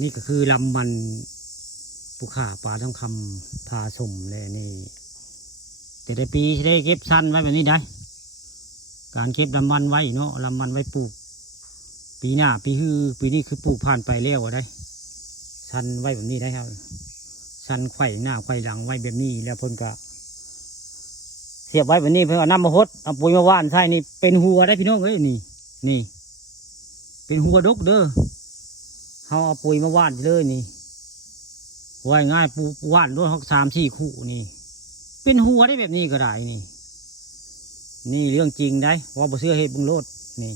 นี่ก็คือลำมันภูขาปลาทองคำพาสมเลยนี่แต่ในปีได้เก็บสั้นไว้แบบนี้ได้การเก็บลำมันไว้เนาะลำมันไว้ปลูกปีหน้าปีนี้คือปลูกผ่านไปแล้วได้สั้นไว้แบบนี้ได้ครับสั้นไข่หน้าไข่หลังไว้แบบนี้แล้วเพิ่นก็เสียบไว้แบบนี้เพิ่นเอาน้ำมาหดเอาปุ๋ยมาว่านใช่นี่เป็นหัวได้พี่น้องเอ้ยนี่เป็นหัวดกเด้อเขาเอาปุ๋ยมาว่านเลยนี่ว่ายง่ายปูว่านด้วยเขา3-4 คู่นี่เป็นหัวได้แบบนี้ก็ได้นี่เรื่องจริงได้ว่าบ่เชื่อเฮ็ดบึงโลดนี่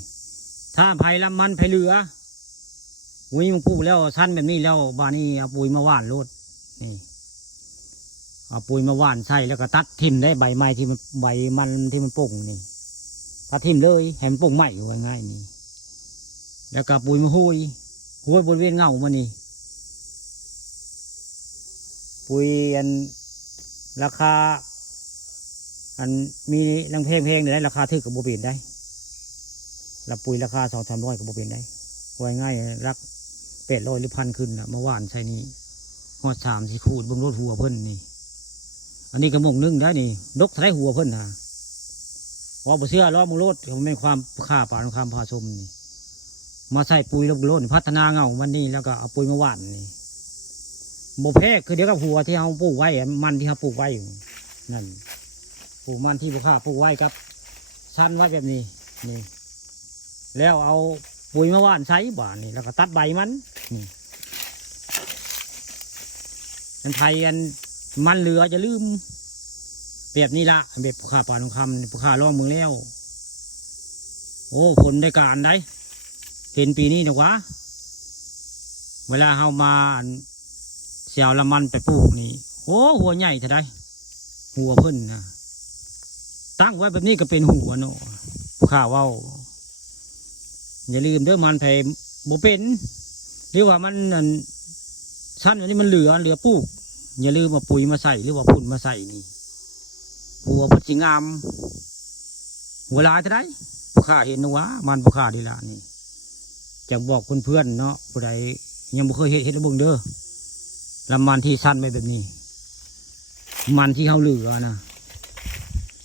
ถ้าไผ่ละมันไผ่เหลือวุ้ยมึงปลูกแล้วสั้นแบบนี้แล้วบานี้เอาปุ๋ยมาว่านโลดนี่เอาปุ๋ยมาว่านใส่แล้วก็ตัดทิ่มได้ใบไม้ที่มันใบมันที่มันป่งนี่ตัดทิ่มเลยให้มันป่งใหม่ว่าง่ายนี่แล้วก็ปุ๋ยมาห้วยบริเวณเงามันนี่ปุ๋ยอันราคาอันมีรังเพลงได้ราคาถือกับโบเปนได้รับปุ๋ยราคา200-300กับโบเปนได้ว่าง่ายรัก800 หรือ 1,000ขึ้นนะเมื่อวานใช่นี่หอด3-4 คู่บนรถหัวเพิ่นนี่อันนี้กระมงนึ่งได้นี่ดกไถหัวเพิ่นนะว่าบ่เชื่อล้อมึงรถมันเป็นความค่าป่าความผาชมนี่มาใส่ปุ๋ยลงโลดพัฒนาเงามันนี่แล้วก็เอาปุ๋ยมาหว่านนี่โมเพกคือเดี๋ยวกับหัวที่เราปลูกไว้มันที่เราปลูกไว้นั่นปลูกมันที่บุค่าปลูกไว้ครับชั้นไว้แบบนี้นี่แล้วเอาปุ๋ยมาหว่านใช้บ่านี่แล้วก็ตัดใบมันนี่อันไทยอันมันเหลือจะลืมแบบนี้ละแบบบุค่าป่าทองคำบุค่าล่อเมืองแล้วโอ้ผลได้การได้เห็นปีนี้นะวะเวลาเฮามาเสียวละมันไปปลูกนี่โอ้หัวใหญ่เท่าไรหัวเพิ่นนะตั้งไว้แบบนี้ก็เป็นหัวเนาะข้าว่าอย่าลืมเด้อมันไผ่โบเป็นหรือว่ามันชั้นอันนี้มันเหลือปลูกอย่าลืมมาปุ๋ยมาใส่หรือว่าพุ่นมาใส่นี่หัวพัชงามหัวลายเท่าไรข้าเห็นนะวะมันข้าดีละนี่จะบอกเพื่อนๆเนาะผู้ใดยังบ่เคยเห็นระเบิงเด้อลำมันที่สั้นไปแบบนี้มันที่เขาเหลือนะ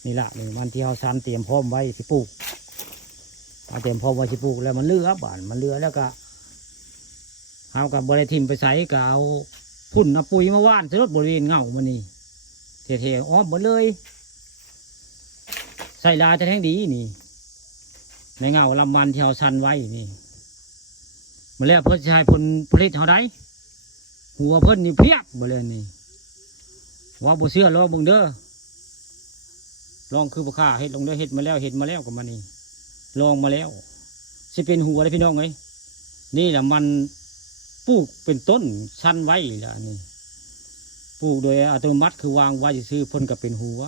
นี่แหละนี่มันที่เขาสั้นเตรียมพร้อมไว้ที่ปลูกเอาเตรียมพร้อมไว้ที่ปลูกแล้วมันเหลือบ้านมันเหลือแล้วก็เอากับบริทิมไปใส่ก็เอาพุ่นเอาปุ๋ยมาว่านใส่รถบริเวณเงามันนี่เทๆอ้อมหมดเลยใส่ลาจะแท่งดีนี่ในเงาลำมันที่เขาสั้นไว้นี่มาแล้วเพื่อจะให้ผลผลิตเขาได้หัวเพิ่นนี่เพียบมาเลยนี่ว่าบ่เชื่อลองเบิ่งเด้อลองคือบ่ค่าเฮ็ดลงเด้อเฮ็ดมาแล้วกับมันนี่ลองมาแล้วสิเป็นหัวเลยพี่น้องเอ้ยนี่แหละมันปลูกเป็นต้นชั้นไว้ล่ะนี่ปลูกโดยอัตโนมัติคือวางไว้ซื่อเพิ่นก็เป็นหัว